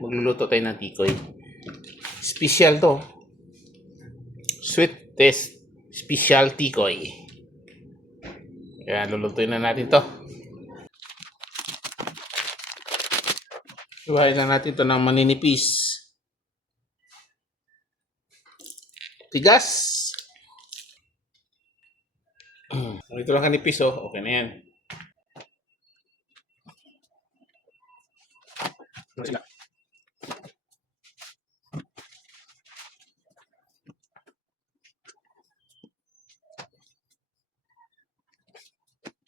Magluluto tayo ng tikoy. Special to. Sweet taste. Special tikoy. Kaya lulutuin na natin to. Iwain lang natin to ng maninipis. Tigas. Ito lang kanipis oh. Okay na yan.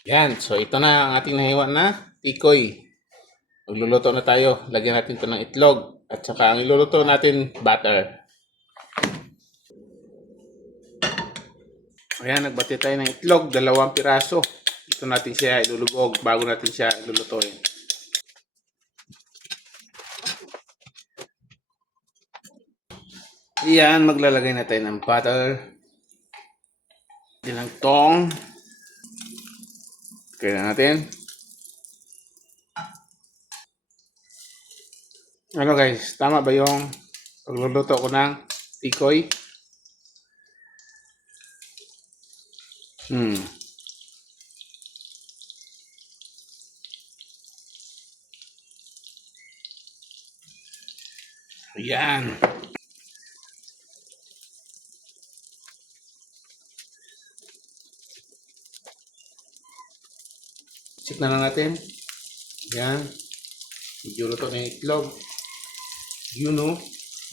Yan. So, ito na ang ating nahiwa na tikoy. Magluluto na tayo. Lagyan natin ito ng itlog. At saka ang iluluto natin, butter. Ayan, nagbati tayo ng itlog. 2 piraso. Ito natin siya ilulubog bago natin siya ilulutuin. Ayan, maglalagay na tayo ng butter. Din ng tong. Kaya na natin. Ano guys, tama ba yung pagluluto ko ng tikoy? Ayan. Check na lang natin. Ayan. Medyo luto na yung itlog. You know,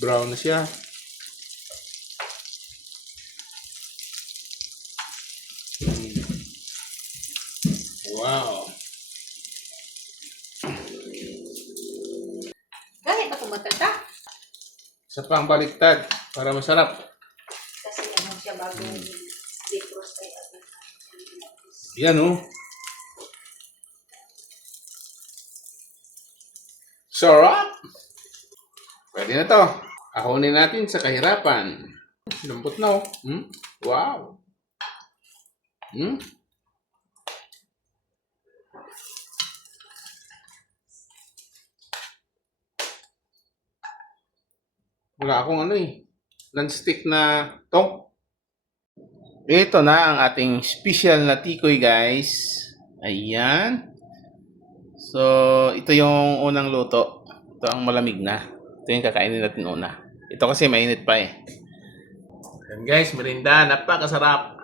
brown na siya. Wow. Kahit ako matanda. Sa pang baliktad para masarap. Kasi ano siya bago deep roast tayo. Yan oh. Sarap! Pwede na to. Ahonin natin sa kahirapan. Lambot na oh. Wow. Wala akong ano eh. Non-stick na tong. Ito na ang ating special na tikoy guys. Ayan. So, ito yung unang luto. Ito ang malamig na. Ito yung kakainin natin una. Ito kasi mainit pa eh. Ayan guys, merinda. Napakasarap.